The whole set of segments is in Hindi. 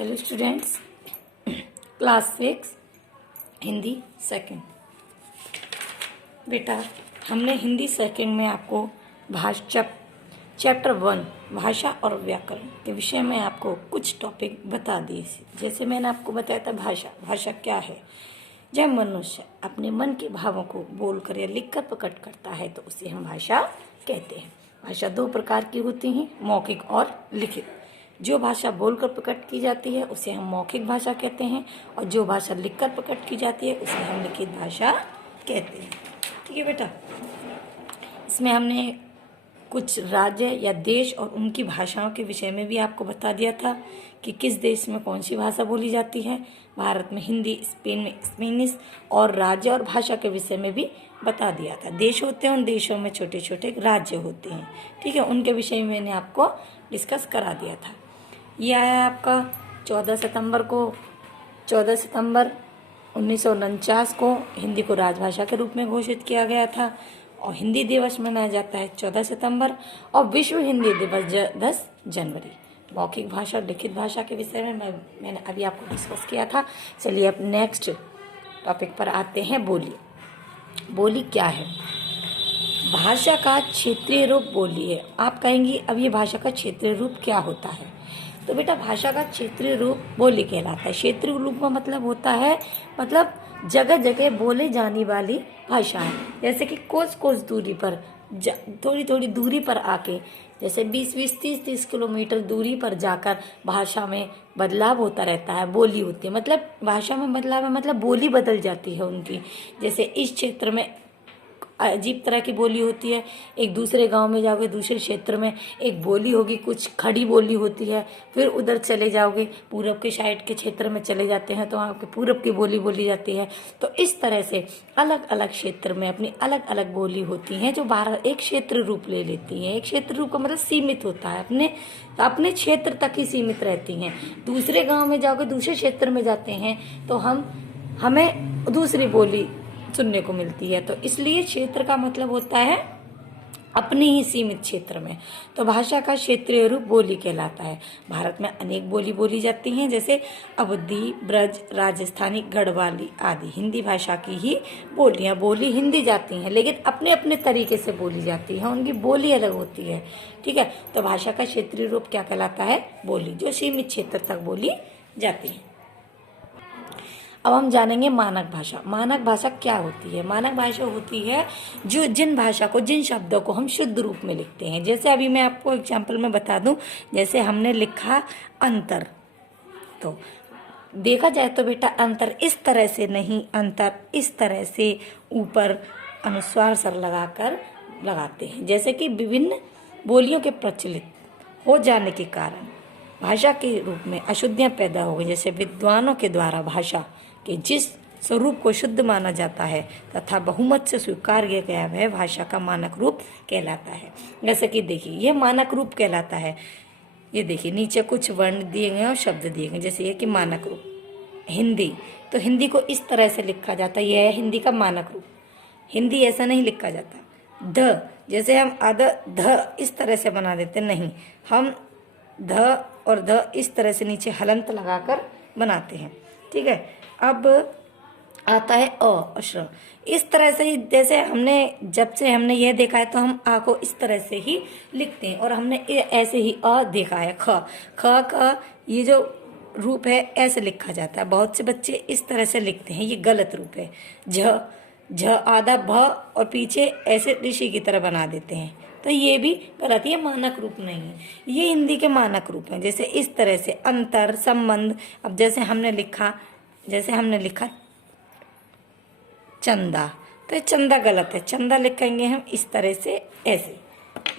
Hello students, class 6 Hindi second. बेटा, हमने हिंदी सेकंड में आपको चैप्टर 1 भाषा और व्याकरण के विषय में आपको कुछ टॉपिक बता दिए। जैसे मैंने आपको बताया था, भाषा क्या है। जब मनुष्य अपने मन के भावों को बोलकर या लिखकर प्रकट करता है तो उसे हम भाषा कहते हैं। भाषा दो प्रकार की होती हैं, मौखिक और लिखित। जो भाषा बोलकर प्रकट की जाती है उसे हम मौखिक भाषा कहते हैं, और जो भाषा लिखकर प्रकट की जाती है उसे हम लिखित भाषा कहते हैं। ठीक है बेटा, इसमें हमने कुछ राज्य या देश और उनकी भाषाओं के विषय में भी आपको बता दिया था कि किस देश में कौन सी भाषा बोली जाती है। भारत में हिंदी, स्पेन में स्पेनिश, और राज्य और भाषा के विषय में भी बता दिया था। देश होते हैं, उन देशों में छोटे छोटे राज्य होते हैं। ठीक है, उनके विषय में मैंने आपको डिस्कस करा दिया था। यह आया आपका 14 सितंबर 1949 को हिंदी को राजभाषा के रूप में घोषित किया गया था, और हिंदी दिवस मनाया जाता है 14 सितंबर, और विश्व हिंदी दिवस 10 जनवरी। मौखिक भाषा और लिखित भाषा के विषय में मैंने अभी आपको डिस्कस किया था। चलिए अब नेक्स्ट टॉपिक पर आते हैं। बोली क्या है? भाषा का क्षेत्रीय रूप बोली है। आप कहेंगी अब ये भाषा का क्षेत्रीय रूप क्या होता है? तो बेटा, भाषा का क्षेत्रीय रूप बोली कहलाता है। क्षेत्रीय रूप का मतलब होता है जगह जगह बोले जाने वाली भाषा है। जैसे कि कोस दूरी पर, थोड़ी दूरी पर आके, जैसे 20-20, 30-30 किलोमीटर दूरी पर जाकर भाषा में बदलाव होता रहता है, बोली होती है। मतलब भाषा में बदलाव है, मतलब बोली बदल जाती है उनकी। जैसे इस क्षेत्र में अजीब तरह की बोली होती है, एक दूसरे गांव में जाओगे, दूसरे क्षेत्र में एक बोली होगी, कुछ खड़ी बोली होती है। फिर उधर चले जाओगे, पूरब के साइड के क्षेत्र में चले जाते हैं तो वहाँ पे पूरब की बोली बोली जाती है। तो इस तरह से अलग अलग क्षेत्र में अपनी अलग अलग बोली होती हैं, जो एक क्षेत्र रूप ले लेती हैं। एक क्षेत्र रूप का मतलब सीमित होता है, अपने क्षेत्र तक ही सीमित रहती हैं। दूसरे गाँव में जाओगे, दूसरे क्षेत्र में जाते हैं तो हमें दूसरी बोली सुनने को मिलती है। तो इसलिए क्षेत्र का मतलब होता है अपने ही सीमित क्षेत्र में। तो भाषा का क्षेत्रीय रूप बोली कहलाता है। भारत में अनेक बोली बोली जाती हैं, जैसे अवधी, ब्रज, राजस्थानी, गढ़वाली आदि हिंदी भाषा की ही बोली हिंदी जाती हैं, लेकिन अपने अपने तरीके से बोली जाती है, उनकी बोली अलग होती है। ठीक है, तो भाषा का क्षेत्रीय रूप क्या कहलाता है? बोली, जो सीमित क्षेत्र तक बोली जाती है। अब हम जानेंगे मानक भाषा। मानक भाषा क्या होती है? मानक भाषा होती है जिन शब्दों को हम शुद्ध रूप में लिखते हैं। जैसे अभी मैं आपको एग्जाम्पल में बता दूं, जैसे हमने लिखा अंतर, तो देखा जाए तो बेटा अंतर इस तरह से नहीं, अंतर इस तरह से ऊपर अनुस्वार सर लगाकर लगाते हैं। जैसे कि विभिन्न बोलियों के प्रचलित हो जाने के कारण भाषा के रूप में अशुद्धियां पैदा हो गई। जैसे विद्वानों के द्वारा भाषा के जिस स्वरूप को शुद्ध माना जाता है तथा बहुमत से स्वीकार किया गया वह भाषा का मानक रूप कहलाता है। जैसे कि देखिए, यह मानक रूप कहलाता है। ये देखिए, नीचे कुछ वर्ण दिए गए और शब्द दिए गए। जैसे ये कि मानक रूप हिंदी, तो हिंदी को इस तरह से लिखा जाता है, यह है हिंदी का मानक रूप। हिंदी ऐसा नहीं लिखा जाता। ध, जैसे हम ध इस तरह से बना देते, नहीं, हम ध और ध इस तरह से नीचे हलंत लगाकर बनाते हैं। ठीक है, अब आता है अ, श्र। इस तरह से ही जैसे जब से हमने यह देखा है तो हम आ को इस तरह से ही लिखते हैं, और हमने ऐसे ही अ देखा है। ख का ये जो रूप है ऐसे लिखा जाता है। बहुत से बच्चे इस तरह से लिखते हैं, ये गलत रूप है। झ आधा भ और पीछे ऐसे ऋषि की तरह बना देते हैं, तो ये भी गलत, ये मानक रूप नहीं है। ये हिंदी के मानक रूप हैं। जैसे इस तरह से अंतर, संबंध। अब जैसे हमने लिखा चंदा, तो ये चंदा गलत है। चंदा लिखेंगे हम इस तरह से, ऐसे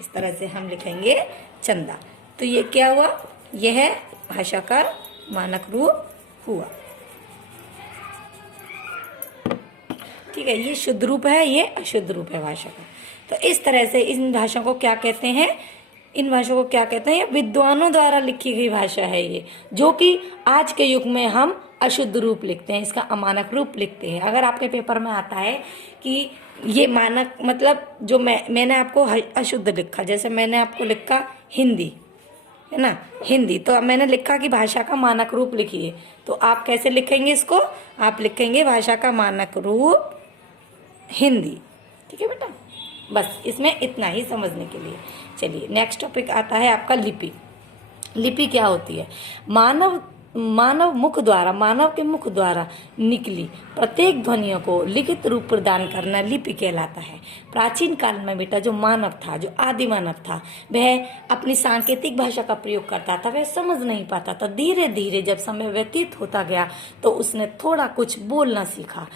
इस तरह से हम लिखेंगे चंदा। तो ये क्या हुआ? यह भाषा का मानक रूप हुआ। ठीक है, ये शुद्ध रूप है, ये अशुद्ध रूप है भाषा का। तो इस तरह से इन भाषा को क्या कहते हैं? इन भाषाओं को क्या कहते हैं? विद्वानों द्वारा लिखी गई भाषा है ये, जो कि आज के युग में हम अशुद्ध रूप लिखते हैं, इसका अमानक रूप लिखते हैं। अगर आपके पेपर में आता है कि ये मानक मतलब जो मैंने आपको अशुद्ध लिखा, जैसे मैंने आपको लिखा हिंदी, है ना, हिंदी। तो अब मैंने लिखा कि भाषा का मानक रूप लिखिए, तो आप कैसे लिखेंगे इसको, आप लिखेंगे भाषा का मानक रूप हिंदी। ठीक है बेटा, बस इसमें इतना ही समझने के लिए। चलिए नेक्स्ट टॉपिक आता है आपका लिपि। लिपि क्या होती है? मानव मुख द्वारा, मानव के मुख द्वारा निकली प्रत्येक ध्वनियों को लिखित रूप प्रदान करना लिपि कहलाता है। प्राचीन काल में बेटा जो मानव था, जो आदि मानव था, वह अपनी सांकेतिक भाषा का प्रयोग करता था, वह समझ नहीं पाता था। धीरे धीरे जब समय व्यतीत होता गया तो उसने थोड़ा कुछ बोलना सीखा,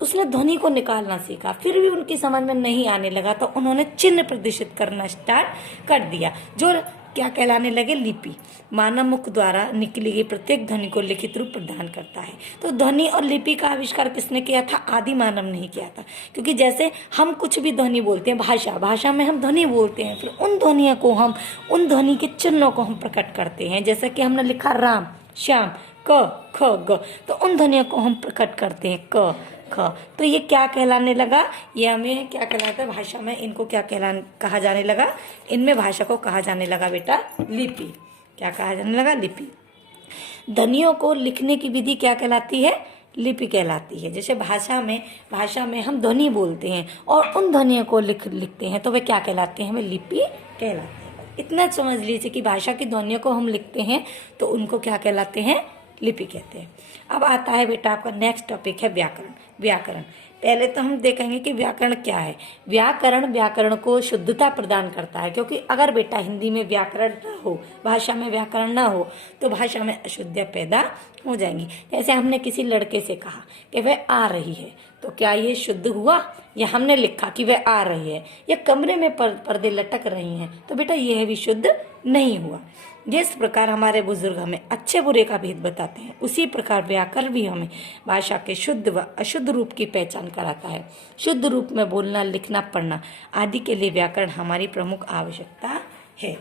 तो उसने ध्वनि को निकालना सीखा। फिर भी उनकी समझ में नहीं आने लगा तो उन्होंने चिन्ह प्रदर्शित करना स्टार्ट कर दिया, जो क्या कहलाने लगे? लिपि। मानव मुख द्वारा निकली गई प्रत्येक ध्वनि को लिखित रूप प्रदान करता है। तो ध्वनि और लिपि का आविष्कार किसने किया था? आदि मानव ने किया था। क्योंकि जैसे हम कुछ भी ध्वनि बोलते हैं, भाषा में हम ध्वनि बोलते हैं, फिर उन ध्वनियों को हम, उन ध्वनि के चिन्हों को हम प्रकट करते हैं। जैसे कि हमने लिखा राम, श्याम, क, ख, ग, तो उन ध्वनियों को हम प्रकट करते हैं, क, ख। तो ये क्या कहलाने लगा? ये हमें क्या कहलाता है भाषा में? इनको क्या कहा जाने लगा? इनमें भाषा को कहा जाने लगा बेटा लिपि। क्या कहा जाने लगा? लिपि। ध्वनियों को लिखने की विधि क्या कहलाती है? लिपि कहलाती है। जैसे भाषा में हम ध्वनि बोलते हैं और उन ध्वनियों को लिखते हैं, तो वे क्या कहलाते हैं? हमें लिपि कहलाते हैं। इतना समझ लीजिए कि भाषा की ध्वनियों को हम लिखते हैं तो उनको क्या कहलाते हैं? लिपि कहते हैं। अब आता है बेटा आपका नेक्स्ट टॉपिक है व्याकरण। व्याकरण पहले तो हम देखेंगे कि व्याकरण क्या है। व्याकरण को शुद्धता प्रदान करता है, क्योंकि अगर बेटा हिंदी में व्याकरण न हो, भाषा में व्याकरण न हो, तो भाषा में अशुद्धियाँ पैदा हो जाएंगी। जैसे हमने किसी लड़के से कहा कि वह आ रही है, तो क्या ये शुद्ध हुआ? या हमने लिखा कि वह आ रही है, या कमरे में पर्दे लटक रही हैं, तो बेटा यह भी शुद्ध नहीं हुआ। जिस प्रकार हमारे बुजुर्ग हमें अच्छे बुरे का भेद बताते हैं, उसी प्रकार व्याकरण भी हमें भाषा के शुद्ध व अशुद्ध रूप की पहचान कराता है। शुद्ध रूप में बोलना, लिखना, पढ़ना आदि के लिए व्याकरण हमारी प्रमुख आवश्यकता है।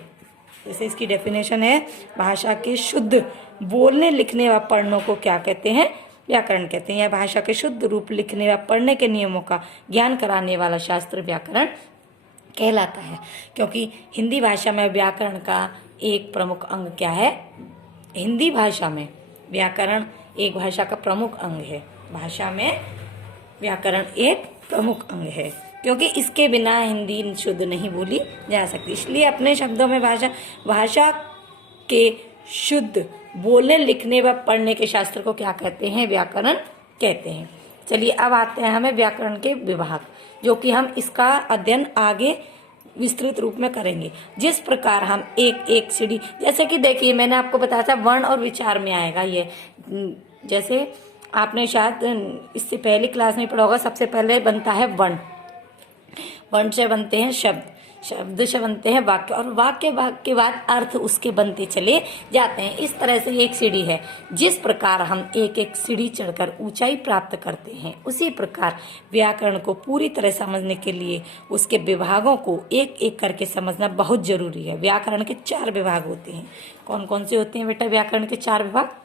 जैसे इसकी डेफिनेशन है, भाषा के शुद्ध बोलने, लिखने व पढ़ने को क्या कहते हैं? व्याकरण कहते हैं। यह भाषा के शुद्ध रूप, लिखने व पढ़ने के नियमों का ज्ञान कराने वाला शास्त्र व्याकरण कहलाता है। क्योंकि हिंदी भाषा में व्याकरण का एक प्रमुख अंग क्या है? हिंदी भाषा में व्याकरण एक भाषा का प्रमुख अंग है। भाषा में व्याकरण एक प्रमुख अंग है, क्योंकि इसके बिना हिंदी शुद्ध नहीं बोली जा सकती। इसलिए अपने शब्दों में भाषा के शुद्ध बोलने, लिखने व पढ़ने के शास्त्र को क्या कहते हैं? व्याकरण कहते हैं। चलिए अब आते हैं हमें व्याकरण के विभाग, जो कि हम इसका अध्ययन आगे विस्तृत रूप में करेंगे। जिस प्रकार हम एक एक सीढ़ी, जैसे कि देखिए मैंने आपको बताया था वर्ण और विचार में आएगा ये। जैसे आपने शायद इससे पहली क्लास में पढ़ा होगा, सबसे पहले बनता है वर्ण। वर्ण से बनते हैं शब्द, शब्द से बनते हैं वाक्य, और वाक्य के बाद अर्थ उसके बनते चले जाते हैं। इस तरह से एक सीढ़ी है। जिस प्रकार हम एक एक सीढ़ी चढ़कर ऊंचाई प्राप्त करते हैं, उसी प्रकार व्याकरण को पूरी तरह समझने के लिए उसके विभागों को एक एक करके समझना बहुत जरूरी है। व्याकरण के 4 विभाग होते हैं। कौन कौन से होते हैं बेटा व्याकरण के 4 विभाग?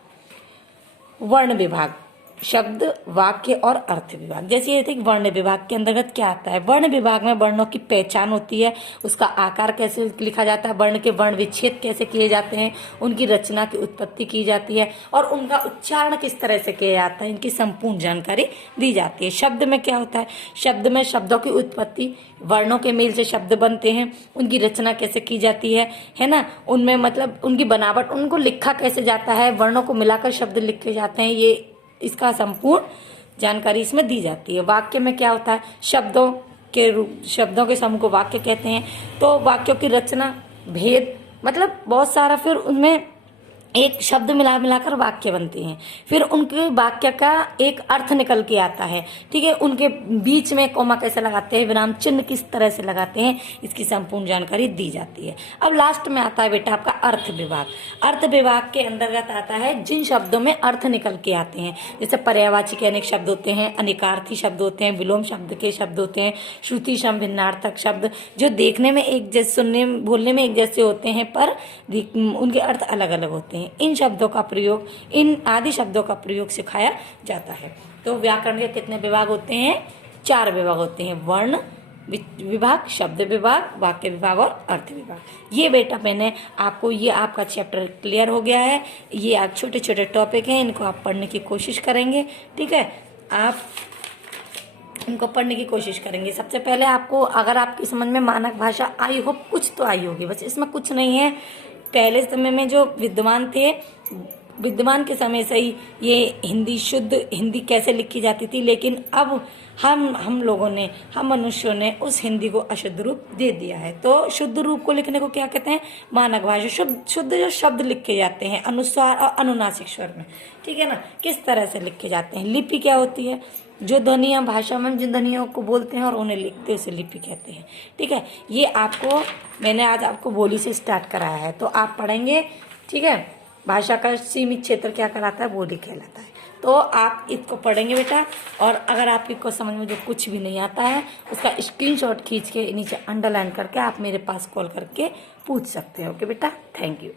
वर्ण विभाग, शब्द, वाक्य और अर्थ विभाग। जैसे ये वर्ण विभाग के अंतर्गत क्या आता है? वर्ण विभाग में वर्णों की पहचान होती है, उसका आकार कैसे लिखा जाता है, वर्ण के वर्ण विच्छेद कैसे किए जाते हैं, उनकी रचना की उत्पत्ति की जाती है और उनका उच्चारण किस तरह से किया जाता है, इनकी संपूर्ण जानकारी दी जाती है। शब्द में क्या होता है? शब्द में शब्दों की उत्पत्ति, वर्णों के मेल से शब्द बनते हैं, उनकी रचना कैसे की जाती है ना, उनमें मतलब उनकी बनावट, उनको लिखा कैसे जाता है, वर्णों को मिलाकर शब्द लिखे जाते हैं, ये इसका संपूर्ण जानकारी इसमें दी जाती है। वाक्य में क्या होता है? शब्दों के समूह को वाक्य कहते हैं। तो वाक्यों की रचना, भेद, मतलब बहुत सारा, फिर उनमें एक शब्द मिलाकर वाक्य बनते हैं। फिर उनके वाक्य का एक अर्थ निकल के आता है। ठीक है, उनके बीच में कोमा कैसे लगाते हैं, विराम चिन्ह किस तरह से लगाते हैं, इसकी संपूर्ण जानकारी दी जाती है। अब लास्ट में आता है बेटा आपका अर्थ विभाग। अर्थ विभाग के अंतर्गत आता है जिन शब्दों में अर्थ निकल के आते हैं। जैसे पर्यायवाची के अनेक शब्द होते हैं, अनेकार्थी शब्द होते हैं, विलोम शब्द के शब्द होते हैं, श्रुति सम भिन्नार्थक शब्द, जो देखने में एक जैसे, सुनने बोलने में एक जैसे होते हैं, पर उनके अर्थ अलग अलग होते हैं। इन शब्दों का प्रयोग, इन आदि शब्दों का प्रयोग सिखाया जाता है। तो व्याकरण के कितने विभाग होते हैं? 4 विभाग होते हैं। वर्ण, विभाग, शब्द विभाग, वाक्य विभाग और अर्थ विभाग। ये बेटा मैंने आपको, ये आपका चैप्टर क्लियर हो गया है। ये आप छोटे छोटे टॉपिक हैं, इनको आप पढ़ने की कोशिश करेंगे, ठीक है। आप इनको पढ़ने की कोशिश करेंगे। सबसे पहले आपको, अगर आपकी समझ में मानक भाषा आई हो, कुछ तो आई होगी, बस इसमें कुछ नहीं है। पहले समय में जो विद्वान थे, विद्वान के समय से ही ये हिंदी, शुद्ध हिंदी कैसे लिखी जाती थी, लेकिन अब हम लोगों ने, हम मनुष्यों ने उस हिंदी को अशुद्ध रूप दे दिया है। तो शुद्ध रूप को लिखने को क्या कहते हैं? मानक भाषा। शुद्ध जो शब्द लिखे जाते हैं अनुस्वार और अनुनासिक स्वर में, ठीक है ना, किस तरह से लिखे जाते हैं। लिपि क्या होती है? जो ध्वनियाँ, भाषा में जिन ध्वनियों को बोलते हैं और उन्हें लिखते हैं उसे लिपि कहते हैं, ठीक है। ये आपको मैंने आज आपको बोली से स्टार्ट कराया है, तो आप पढ़ेंगे, ठीक है। भाषा का सीमित क्षेत्र क्या कहलाता है? बोली कहलाता है। तो आप इसको पढ़ेंगे बेटा, और अगर आपको समझ में जो कुछ भी नहीं आता है उसका स्क्रीनशॉट खींच के नीचे अंडरलाइन करके आप मेरे पास कॉल करके पूछ सकते हैं। ओके बेटा, थैंक यू।